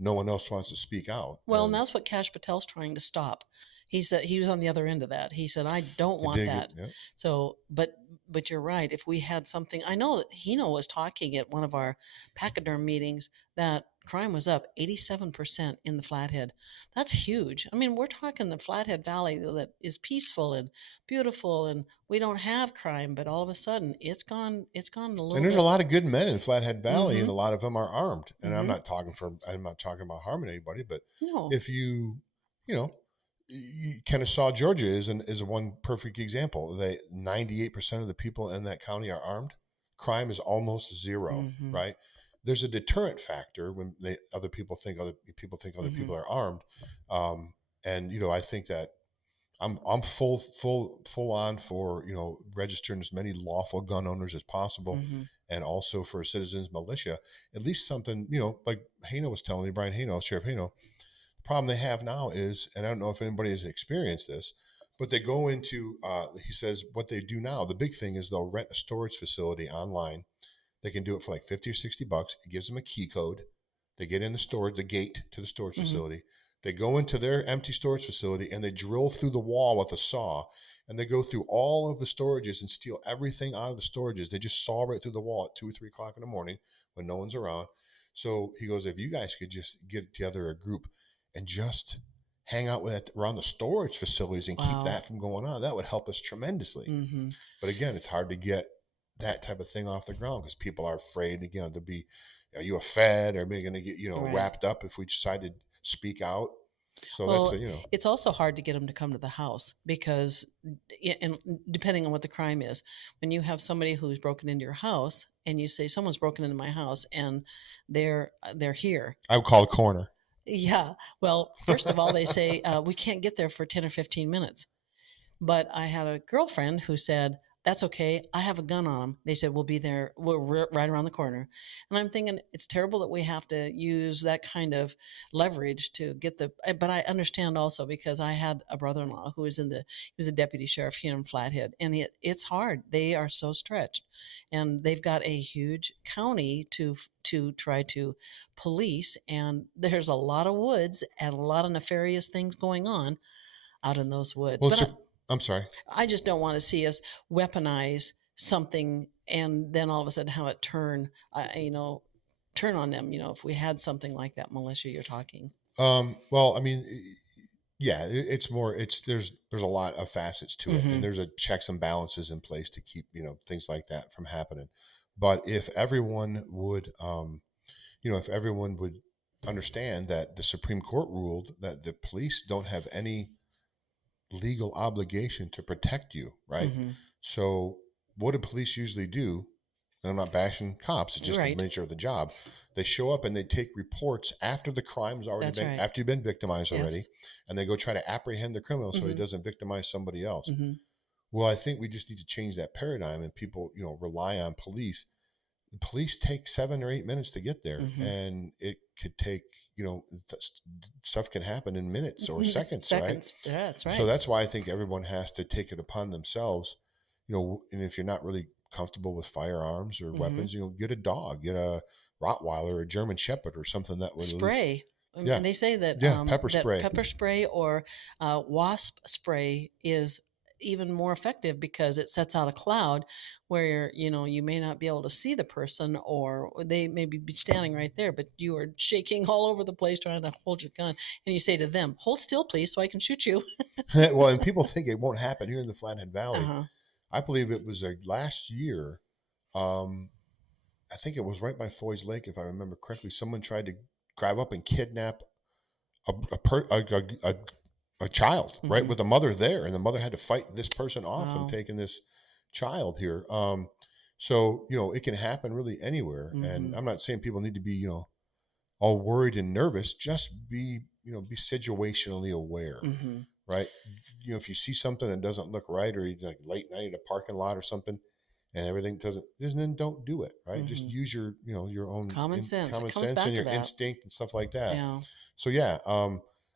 no one else wants to speak out. Well, and that's what Kash Patel's trying to stop. He said he was on the other end of that. He said, I don't want that. Yeah. So, but you're right. If we had something, I know that Hino was talking at one of our pachyderm meetings that crime was up 87% in the Flathead. That's huge. I mean, we're talking the Flathead Valley that is peaceful and beautiful, and we don't have crime, but all of a sudden it's gone a And little there's bit. a lot of good men in Flathead Valley, and Mhm. a lot of them are armed. And I'm Mhm. not talking about harming anybody, but No. if you know, Kennesaw, Georgia is one perfect example. 98% of the people in that county are armed. Crime is almost zero, Mhm. right? There's a deterrent factor when other people think other Mhm. people are armed, and I think that I'm full on for registering as many lawful gun owners as possible, Mhm. and also for citizens militia. At least something like Hano was telling me, Brian Hano, Sheriff Hano. The problem they have now is, and I don't know if anybody has experienced this, but they go into. He says what they do now. The big thing is they'll rent a storage facility online. They can do it for like $50 or $60. It gives them a key code. They get in the gate to the storage Mhm. facility. They go into their empty storage facility and they drill through the wall with a saw. And they go through all of the storages and steal everything out of the storages. They just saw right through the wall at 2 or 3 o'clock in the morning when no one's around. So he goes, if you guys could just get together a group and just hang out around the storage facilities and keep Wow. that from going on, that would help us tremendously. Mhm. But again, it's hard to get that type of thing off the ground because people are afraid, to be, are you a Fed? Are we going to get, Right. wrapped up if we decide to speak out? So Well, that's it's also hard to get them to come to the house because, and depending on what the crime is, when you have somebody who's broken into your house and you say someone's broken into my house and they're here. I would call a corner. Yeah. Well, first of all, they say we can't get there for 10 or 15 minutes. But I had a girlfriend who said, "That's okay. I have a gun on them." They said, "We'll be there. We're right around the corner." And I'm thinking, it's terrible that we have to use that kind of leverage to get the. But I understand also because I had a brother-in-law who was he was a deputy sheriff here in Flathead, and it's hard. They are so stretched, and they've got a huge county to try to police, and there's a lot of woods and a lot of nefarious things going on out in those woods. Well, But I'm sorry. I just don't want to see us weaponize something and then all of a sudden how it turn on them. If we had something like that militia you're talking. Well, I mean, yeah, it's more. There's a lot of facets to it, and Mm-hmm. there's a checks and balances in place to keep things like that from happening. But if everyone would, if everyone would understand that the Supreme Court ruled that the police don't have any legal obligation to protect you, right? Mm-hmm. So, what do police usually do? And I'm not bashing cops; it's just the Right. nature of the job. They show up and they take reports after the crime's already That's been right. after you've been victimized already, Yes. and they go try to apprehend the criminal so he Mm-hmm. doesn't victimize somebody else. Mm-hmm. Well, I think we just need to change that paradigm, and people, rely on police. The police take 7 or 8 minutes to get there, Mm-hmm. and it could take, stuff can happen in minutes or seconds, right? Seconds. Yeah, that's right. So that's why I think everyone has to take it upon themselves, and if you're not really comfortable with firearms or Mm-hmm. weapons, get a dog, get a Rottweiler or a German Shepherd or something that would at least, Spray. yeah, And they say that pepper that spray. pepper spray or wasp spray is even more effective because it sets out a cloud where you may not be able to see the person or they may be standing right there, but you are shaking all over the place trying to hold your gun, and you say to them, "Hold still, please, so I can shoot you." Well, and people think it won't happen here in the Flathead Valley. Uh-huh. I believe it was last year. Um, I think it was right by Foy's Lake, if I remember correctly. Someone tried to drive up and kidnap a child, right, Mm-hmm. with a mother there, and the mother had to fight this person off from Wow. taking this child here. So it can happen really anywhere, and Mm-hmm. I'm not saying people need to be all worried and nervous. Just be situationally aware, Mm-hmm. right? If you see something that doesn't look right, or you're like late night at a parking lot or something, and everything doesn't, then don't do it, right? Just Mm-hmm. use your own Common sense. It common comes sense back and to your that. instinct and stuff like that. Yeah. So yeah,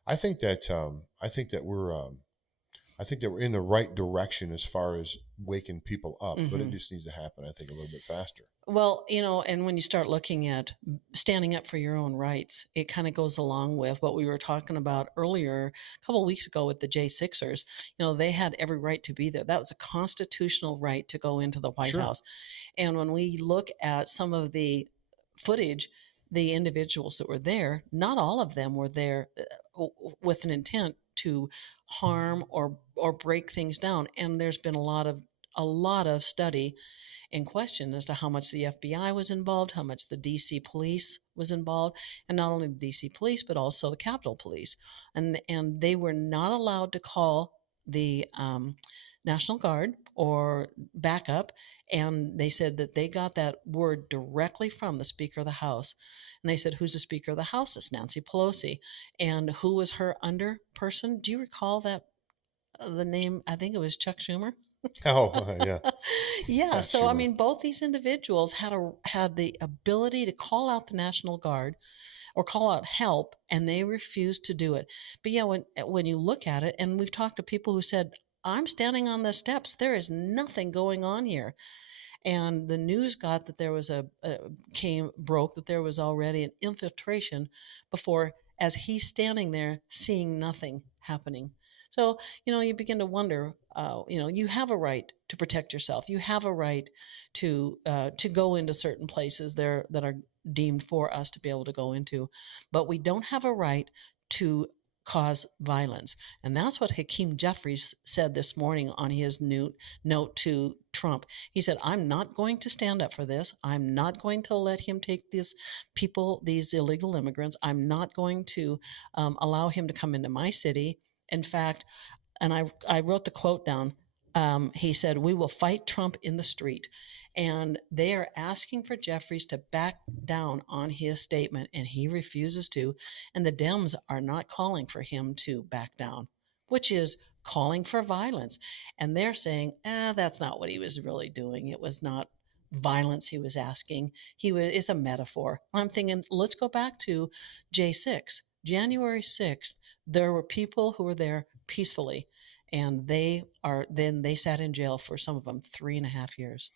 I think that we're in the right direction as far as waking people up, but it Mm-hmm. just needs to happen, I think, a little bit faster. Well, and when you start looking at standing up for your own rights, it kind of goes along with what we were talking about earlier a couple of weeks ago with the J6ers. They had every right to be there. That was a constitutional right to go into the White Sure. House. And when we look at some of the footage the individuals that were there, not all of them were there with an intent to harm or break things down. And there's been a lot of study in question as to how much the FBI was involved, how much the DC police was involved, and not only the DC police, but also the Capitol Police. And they were not allowed to call the National Guard or backup. And they said that they got that word directly from the Speaker of the House. And they said, who's the Speaker of the House? It's Nancy Pelosi. And who was her under person? Do you recall that? The name, I think it was Chuck Schumer. Oh, yeah. Yeah. So, I mean, both these individuals had the ability to call out the National Guard or call out help, and they refused to do it. But yeah, when you look at it, and we've talked to people who said, I'm standing on the steps, there is nothing going on here. And the news got that there was broke that there was already an infiltration before, as he's standing there seeing nothing happening. So, you begin to wonder, you have a right to protect yourself. You have a right to go into certain places there that are deemed for us to be able to go into, but we don't have a right to cause violence. And that's what Hakeem Jeffries said this morning on his note to Trump. He said, I'm not going to stand up for this. I'm not going to let him take these illegal immigrants. I'm not going to allow him to come into my city. In fact, and I wrote the quote down, he said, we will fight Trump in the street. And they are asking for Jeffries to back down on his statement, and he refuses to. And the Dems are not calling for him to back down, which is calling for violence. And they're saying, that's not what he was really doing. It was not violence he was asking. It's a metaphor. I'm thinking, let's go back to J6, January 6th. There were people who were there peacefully, and they sat in jail for, some of them, 3.5 years.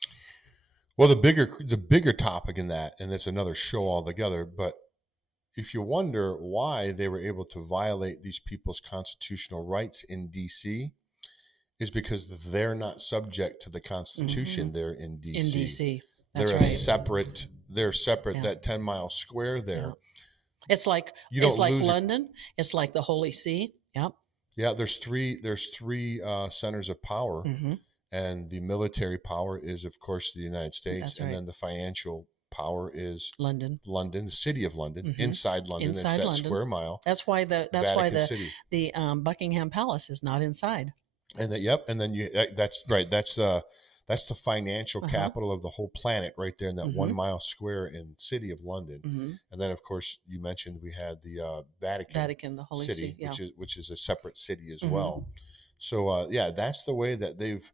Well, the bigger topic in that, and it's another show altogether, but if you wonder why they were able to violate these people's constitutional rights in D.C., is because they're not subject to the Constitution. They're in D.C. In D.C. That's they're right. They're separate. Yeah. That 10-mile square there. Yeah. It's like London. It's like the Holy See. Yep. Yeah. There's three centers of power, and the military power is, of course, the United States, That's and right. then the financial power is London, the city of London, inside London. It's that London. square mile. That's why the City. the Buckingham Palace is not inside. And and then that's right. That's the financial capital of the whole planet, right there in that 1 mile square in city of London. And then, of course, you mentioned we had the Vatican, the Holy City, See, yeah. which is a separate city as well. So that's the way that they've,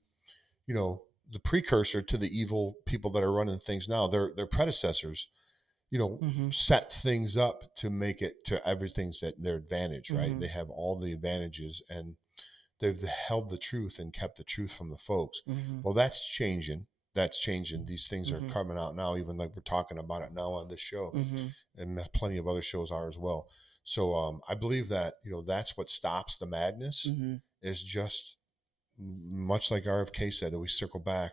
the precursor to the evil people that are running things now. Their predecessors, set things up to make it to everything's at their advantage, right? They have all the advantages, and they've held the truth and kept the truth from the folks. Well, that's changing. These things are coming out now, even like we're talking about it now on this show, and plenty of other shows are as well. So I believe that, that's what stops the madness is just much like RFK said, and we circle back.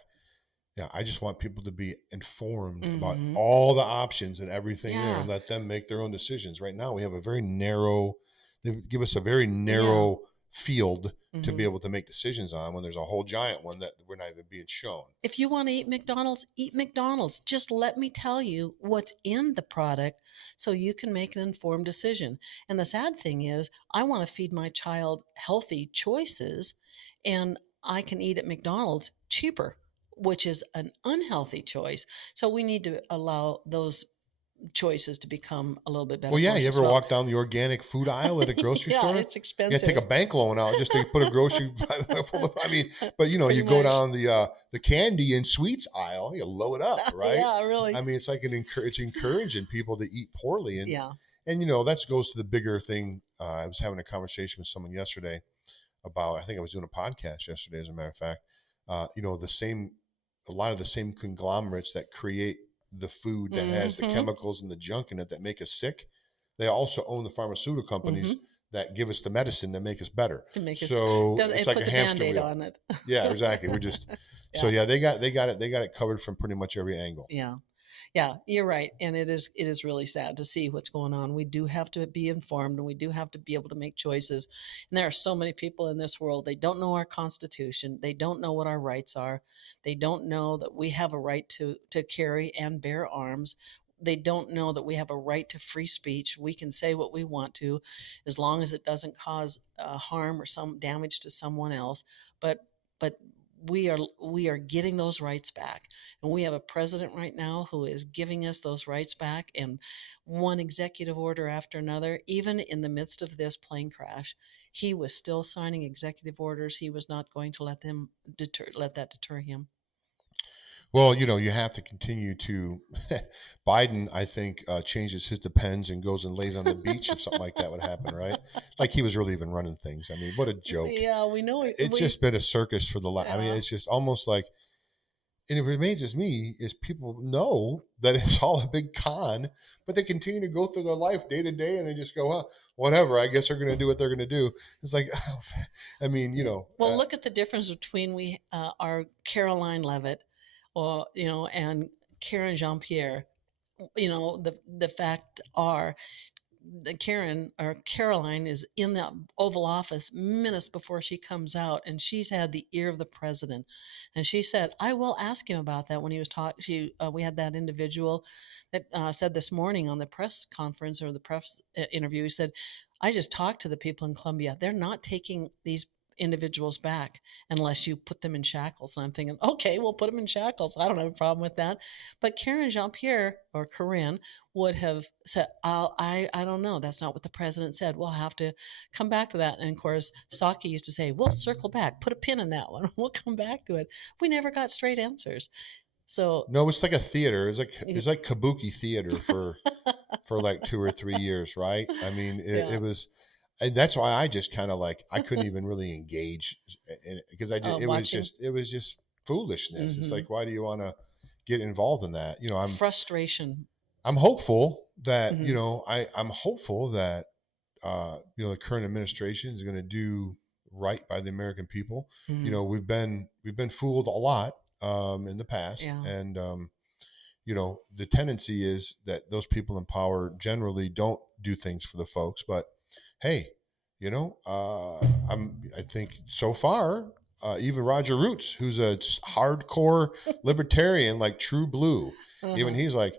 Yeah, I just want people to be informed about all the options and everything there, and let them make their own decisions. Right now, we have they give us a very narrow field to be able to make decisions on, when there's a whole giant one that we're not even being shown. If you want to eat McDonald's. Just let me tell you what's in the product so you can make an informed decision. And the sad thing is, I want to feed my child healthy choices, and I can eat at McDonald's cheaper, which is an unhealthy choice. So we need to allow those choices to become a little bit better. Well, yeah, for us you as ever well. walk down the organic food aisle at a grocery store? It's expensive. You take a bank loan out just to put a grocery full of. But you go down the candy and sweets aisle, you load up, right? Yeah, really. It's like it's encouraging people to eat poorly, and that goes to the bigger thing. I was having a conversation with someone yesterday about. I think I was doing a podcast yesterday, as a matter of fact. A lot of the same conglomerates that create the food that has the chemicals and the junk in it that make us sick, they also own the pharmaceutical companies that give us the medicine that make us better. It's like puts a hamster Band-Aid wheel on it. Yeah, exactly. We're just they got it covered from pretty much every angle. Yeah. Yeah, you're right. And it is really sad to see what's going on. We do have to be informed, and we do have to be able to make choices. And there are so many people in this world, they don't know our Constitution. They don't know what our rights are. They don't know that we have a right to carry and bear arms. They don't know that we have a right to free speech. We can say what we want to, as long as it doesn't cause harm or some damage to someone else. But we are getting those rights back, and we have a president right now who is giving us those rights back, and one executive order after another. Even in the midst of this plane crash, he was still signing executive orders. He was not going to let that deter him. Well, you have to continue to. Biden, I think, changes his Depends and goes and lays on the beach if something like that would happen, right? Like he was really even running things. I mean, what a joke! Yeah, we know It's just been a circus for the last. I mean, Yeah. it's just almost like, and it remains as me is people know that it's all a big con, but they continue to go through their life day to day, and they just go, well, whatever. I guess they're going to do what they're going to do. It's like, I mean, Well, look at the difference between our Caroline Levitt, or and Karen Jean Pierre. The fact are, Karen or Caroline is in the Oval Office minutes before she comes out, and she's had the ear of the president. And she said, "I will ask him about that when he was talking." We had that individual that said this morning on the press conference or the press interview. He said, "I just talked to the people in Colombia. They're not taking these individuals back unless you put them in shackles." And I'm thinking, okay, we'll put them in shackles. I don't have a problem with that. But Karen Jean Pierre or Corinne would have said, I don't know. That's not what the president said. We'll have to come back to that. And of course, Psaki used to say, we'll circle back, put a pin in that one. We'll come back to it. We never got straight answers. So no, it's like a theater. It's like kabuki theater for like 2 or 3 years, right? I mean, Yeah. it was. And that's why I just kind of like I couldn't even really engage in it because watching. it was just foolishness. It's Mhm. like, why do you want to get involved in that? Frustration. I'm hopeful that Mhm. I'm hopeful that the current administration is going to do right by the American people. Mhm. We've been fooled a lot in the past, Yeah. and the tendency is that those people in power generally don't do things for the folks. But hey, I think so far, even Roger Roots, who's a hardcore libertarian, like true blue, even Uh-huh. he's like,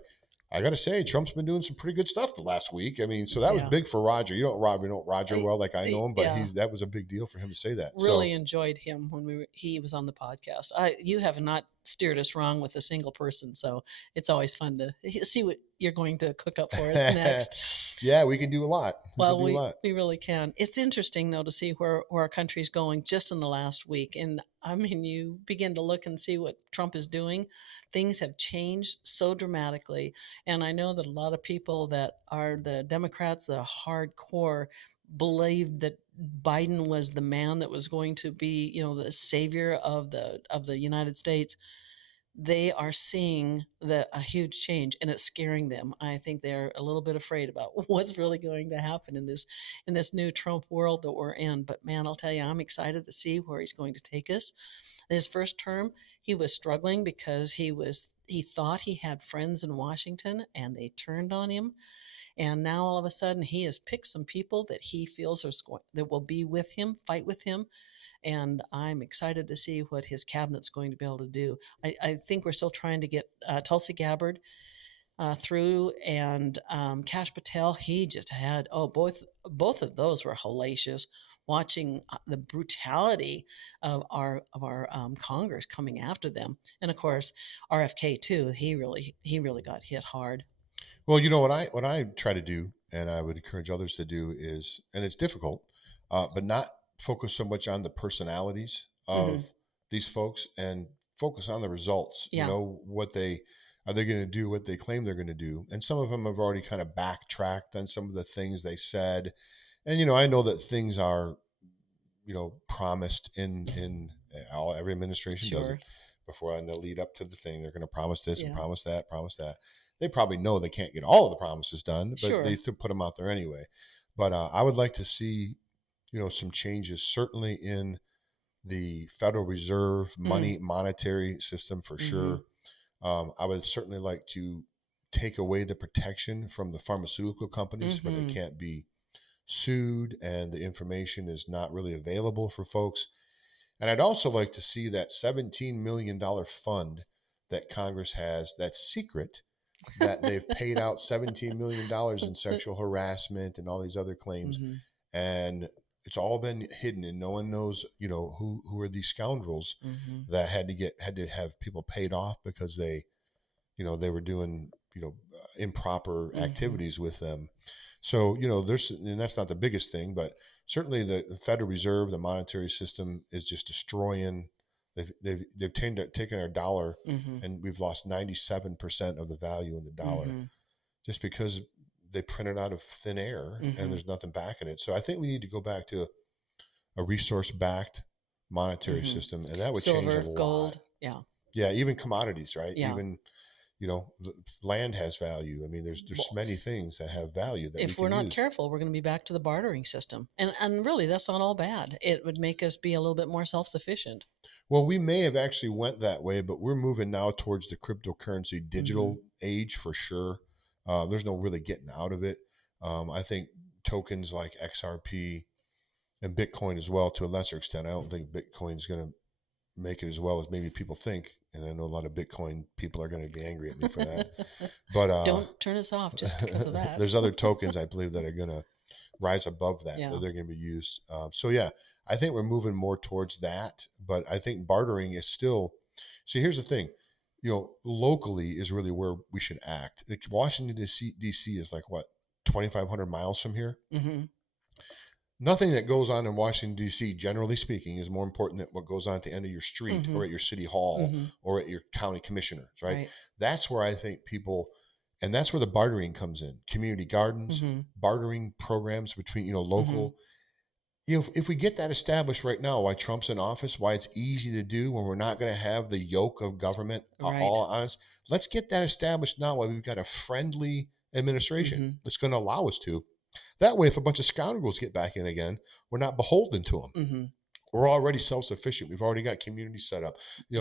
I got to say, Trump's been doing some pretty good stuff the last week. I mean, so that was Yeah. big for Roger. You know Roger well, like I know him, but Yeah. that was a big deal for him to say that. Really enjoyed him when he was on the podcast. You have not steered us wrong with a single person, so it's always fun to see what you're going to cook up for us next. Yeah, we can do a lot. Well, we really can. It's interesting though to see where our country's going just in the last week. And I mean, you begin to look and see what Trump is doing. Things have changed so dramatically. And I know that a lot of people that are the Democrats, the hardcore, believed that Biden was the man that was going to be, the savior of the United States. They are seeing a huge change, and it's scaring them. I think they're a little bit afraid about what's really going to happen in this new Trump world that we're in. But man, I'll tell you, I'm excited to see where he's going to take us. His first term, he was struggling because he thought he had friends in Washington, and they turned on him. And now all of a sudden, he has picked some people that he feels that will be with him, fight with him, and I'm excited to see what his cabinet's going to be able to do. I think we're still trying to get Tulsi Gabbard through, and Kash Patel. He just had both of those were hellacious. Watching the brutality of our Congress coming after them, and of course RFK too. He really got hit hard. Well, what I try to do, and I would encourage others to do is, and it's difficult, but not focus so much on the personalities Hmm. of these folks and focus on the results. Yeah, What they are they going to do, what they claim they're going to do, and some of them have already kind of backtracked on some of the things they said, and I know that things are promised in every administration does sure. it before in the lead up to the thing. They're going to promise this and Yeah, promise that, promise that. They probably know they can't get all of the promises done, but they sure. still put them out there anyway. But I would like to see some changes, certainly in the Federal Reserve Mm-hmm. monetary system for Mm-hmm. sure. I would certainly like to take away the protection from the pharmaceutical companies where they can't be sued and the information is not really available for folks. And I'd also like to see that $17 million fund that Congress has that's secret, that they've paid out $17 million in sexual harassment and all these other claims. And it's all been hidden and no one knows, who are these scoundrels that had to have people paid off because they were doing, improper activities with them. So, and that's not the biggest thing, but certainly the Federal Reserve, the monetary system is just destroying. They've taken our dollar and we've lost 97% of the value in the dollar just because they print it out of thin air and there's nothing backing it. So I think we need to go back to a resource-backed monetary system, and that would change a lot. Gold, yeah, even commodities, right? Yeah. Even land has value. I mean, there's many things that have value that if we're not careful, we're going to be back to the bartering system, and really, that's not all bad. It would make us be a little bit more self-sufficient. Well, we may have actually went that way, but we're moving now towards the cryptocurrency digital age for sure. There's no really getting out of it. I think tokens like XRP and Bitcoin as well, to a lesser extent. I don't think Bitcoin is going to make it as well as maybe people think. And I know a lot of Bitcoin people are going to get angry at me for that. But don't turn us off just because of that. There's other tokens, I believe, that are going to rise above that, that they're going to be used. So yeah, I think we're moving more towards that. But I think bartering is still. See, here's the thing. Locally is really where we should act. Like Washington, D.C. is like, what, 2,500 miles from here? Nothing that goes on in Washington, D.C., generally speaking, is more important than what goes on at the end of your street or at your city hall or at your county commissioners, right? That's where I think people, and that's where the bartering comes in. Community gardens, bartering programs between, local. If we get that established right now, why Trump's in office, why it's easy to do when we're not going to have the yoke of government all on us, let's get that established now while we've got a friendly administration that's going to allow us to. That way, if a bunch of scoundrels get back in again, we're not beholden to them. We're already self-sufficient. We've already got communities set up.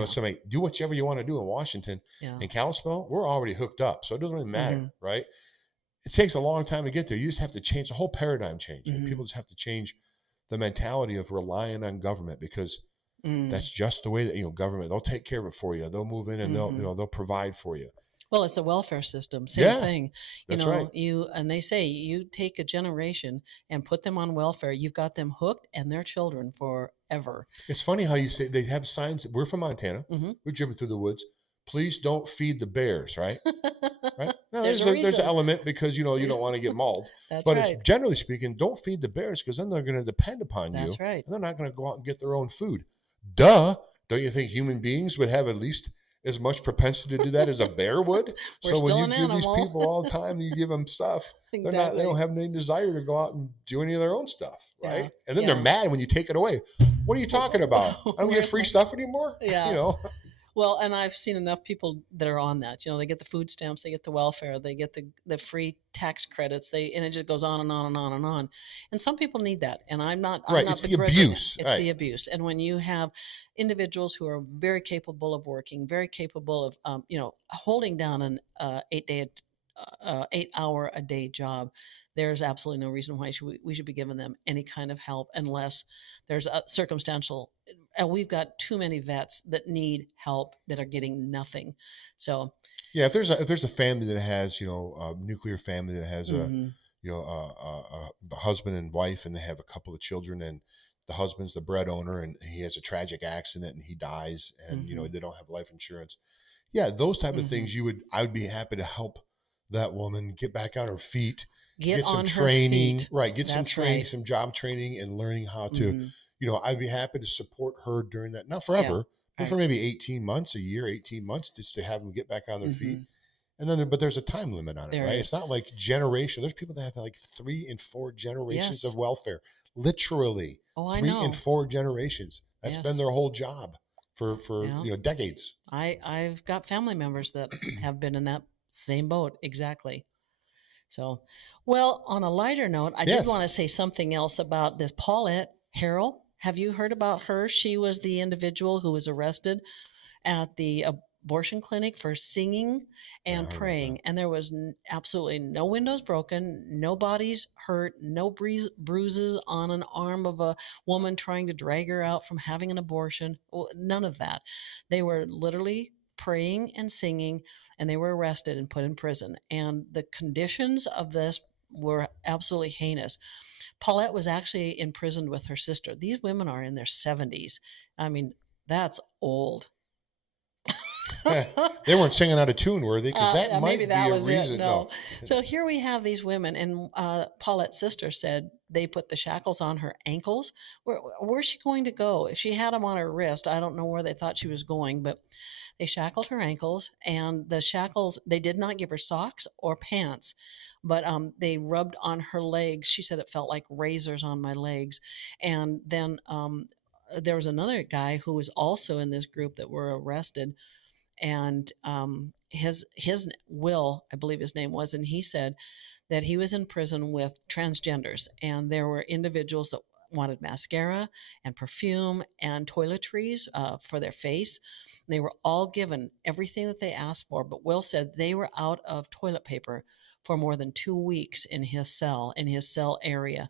So do whatever you want to do in Washington. In Kalispell, we're already hooked up. So it doesn't really matter, right? It takes a long time to get there. You just have to change the whole paradigm change. And people just have to change the mentality of relying on government because that's just the way that, government, they'll take care of it for you. They'll move in and they'll provide for you. Well, it's a welfare system. Same thing. That's right. And they say you take a generation and put them on welfare. You've got them hooked and their children forever. It's funny how you say they have signs. We're from Montana. We've driven through the woods. Please don't feed the bears, right? Right? No, there's an element because, you don't want to get mauled. But it's generally speaking, don't feed the bears because then they're going to depend upon you. That's right. And they're not going to go out and get their own food. Duh. Don't you think human beings would have at least as much propensity to do that as a bear would? So when you give these people all the time, you give them stuff, they don't have any desire to go out and do any of their own stuff, right? And then they're mad when you take it away. What are you talking about? I don't get free stuff anymore? Yeah. Well, and I've seen enough people that are on that. They get the food stamps, they get the welfare, they get the free tax credits, and it just goes on and on and on and on. And some people need that, and I'm not. It's the abuse. It's the abuse, and when you have individuals who are very capable of working, very capable of, holding down an 8 hour a day job, there's absolutely no reason why we should be giving them any kind of help unless there's a circumstantial. And we've got too many vets that need help that are getting nothing. So, yeah, if there's a family that has, a nuclear family that has a husband and wife, and they have a couple of children, and the husband's the bread owner, and he has a tragic accident and he dies, and they don't have life insurance. Yeah, those type of things I would be happy to help that woman get back on her feet, get some on training, her feet. Right? Get some training, right. some job training, and learning how to. I'd be happy to support her during that, not forever, but for maybe 18 months, 18 months, just to have them get back on their feet. And then, but there's a time limit on it, right? It's not like generation. There's people that have like 3 and 4 generations of welfare, literally 3 and 4 generations. That's been their whole job for decades. I've got family members that have been in that same boat. Exactly. So, well, on a lighter note, I did want to say something else about this Paulette Harrell. Have you heard about her? She was the individual who was arrested at the abortion clinic for singing Yeah, I and heard about praying, that. and there was absolutely no windows broken, no bodies hurt, no bruises on an arm of a woman trying to drag her out from having an abortion. None of that. They were literally praying and singing, and they were arrested and put in prison. And the conditions of this were absolutely heinous. Paulette was actually imprisoned with her sister. These women are in their 70s. I mean, that's old. They weren't singing out of tune, were they? Because that Maybe might be that a was it. reason. No. No. So here we have these women, and Paulette's sister said they put the shackles on her ankles. Where's she going to go? If she had them on her wrist, I don't know where they thought she was going, but they shackled her ankles, and the shackles, they did not give her socks or pants, but they rubbed on her legs. She said it felt like razors on my legs. And then there was another guy who was also in this group that were arrested, and his Will, I believe his name was, and he said that he was in prison with transgenders, and there were individuals that wanted mascara and perfume and toiletries for their face. They were all given everything that they asked for, but Will said they were out of toilet paper for more than 2 weeks in his cell area,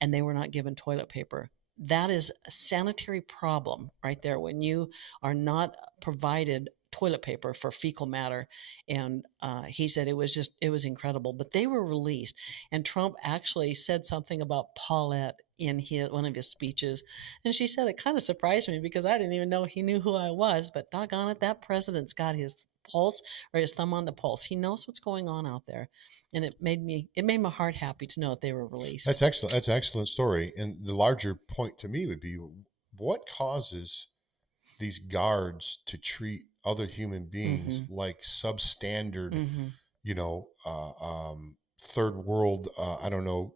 and they were not given toilet paper. That is a sanitary problem right there when you are not provided toilet paper for fecal matter. And he said it was incredible. But they were released. And Trump actually said something about Paulette in one of his speeches. And she said it kind of surprised me because I didn't even know he knew who I was. But doggone it, that president's got his pulse or his thumb on the pulse. He knows what's going on out there. And it made my heart happy to know that they were released. That's excellent. That's an excellent story. And the larger point to me would be, what causes these guards to treat other human beings like substandard, you know, third world, I don't know,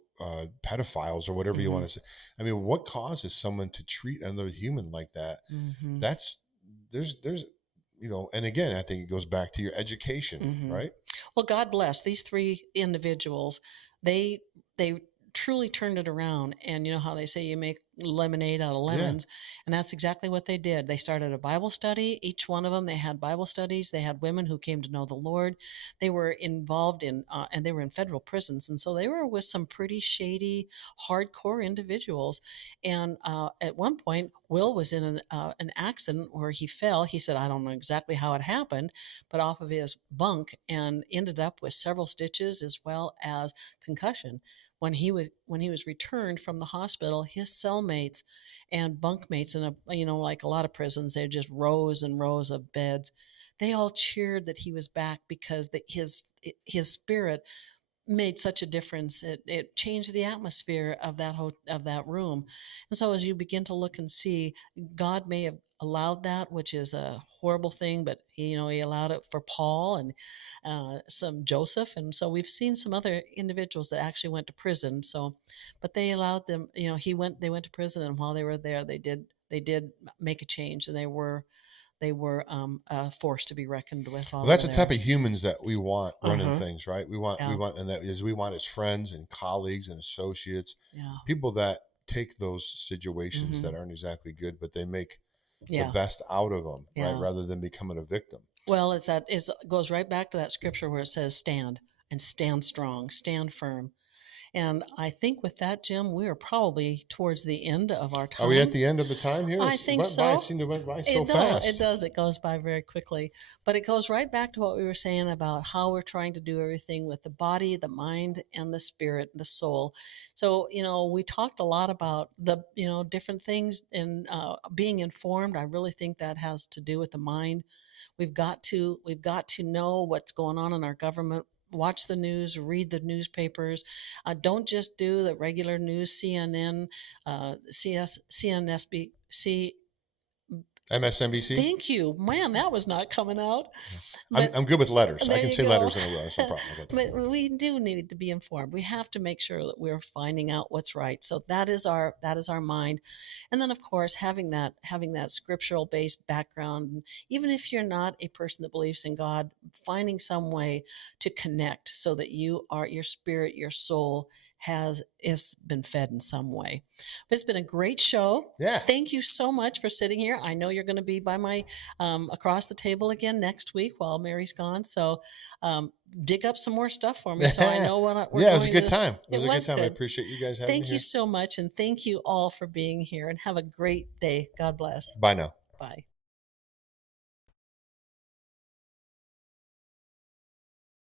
pedophiles or whatever you want to say. I mean, what causes someone to treat another human like that? That's there's you know, and again, I think it goes back to your education, right? Well, God bless these three individuals. They truly turned it around, and you know how they say you make lemonade out of lemons, and that's exactly what they did. They started a Bible study. Each one of them, they had Bible studies. They had women who came to know the Lord. They were involved in, and they were in federal prisons, and so they were with some pretty shady, hardcore individuals. And at one point, Will was in an accident where he fell. He said, "I don't know exactly how it happened, but off of his bunk, and ended up with several stitches as well as concussion." When he was returned from the hospital, his cellmates and bunkmates in like a lot of prisons, they're just rows and rows of beds. They all cheered that he was back because his spirit made such a difference. It changed the atmosphere of that room. And so as you begin to look and see, God may have allowed that, which is a horrible thing, but he allowed it for Paul and some Joseph. And so we've seen some other individuals that actually went to prison. So, but they allowed them, they went to prison, and while they were there, they did make a change, and they were a force to be reckoned with. Well, that's the type of humans that we want running things, right? We want, Yeah. and that is, we want as friends and colleagues and associates, Yeah. people that take those situations that aren't exactly good, but they make the Yeah. best out of them, right? Yeah. Rather than becoming a victim. Well, it goes right back to that scripture where it says, "Stand and stand strong, stand firm." And I think with that, Jim, we are probably towards the end of our Are we at time. the end of the time here? I It think went by, so. seemed to went by so It does. fast. It does. It goes by very quickly. But it goes right back to what we were saying about how we're trying to do everything with the body, the mind, and the spirit, the soul. So, we talked a lot about the, different things and being informed. I really think that has to do with the mind. We've got to know what's going on in our government. Watch the news, read the newspapers. Don't just do the regular news, CNN, CNSB, MSNBC. Thank you, man. That was not coming out. But I'm good with letters. I there can you say go. letters in a row. It's no problem. I got that. But we do need to be informed. We have to make sure that we're finding out what's right. So that is our mind. And then of course having that scriptural based background, even if you're not a person that believes in God, finding some way to connect so that your spirit, your soul is been fed in some way. But it's been a great show. Yeah. Thank you so much for sitting here. I know you're going to be by my across the table again next week while Mary's gone. So dig up some more stuff for me so I know what we're yeah, it was a going good to. time. It was a good time. I good. appreciate you guys having me Thank you here. so much. And thank you all for being here, and have a great day. God bless. Bye now. Bye.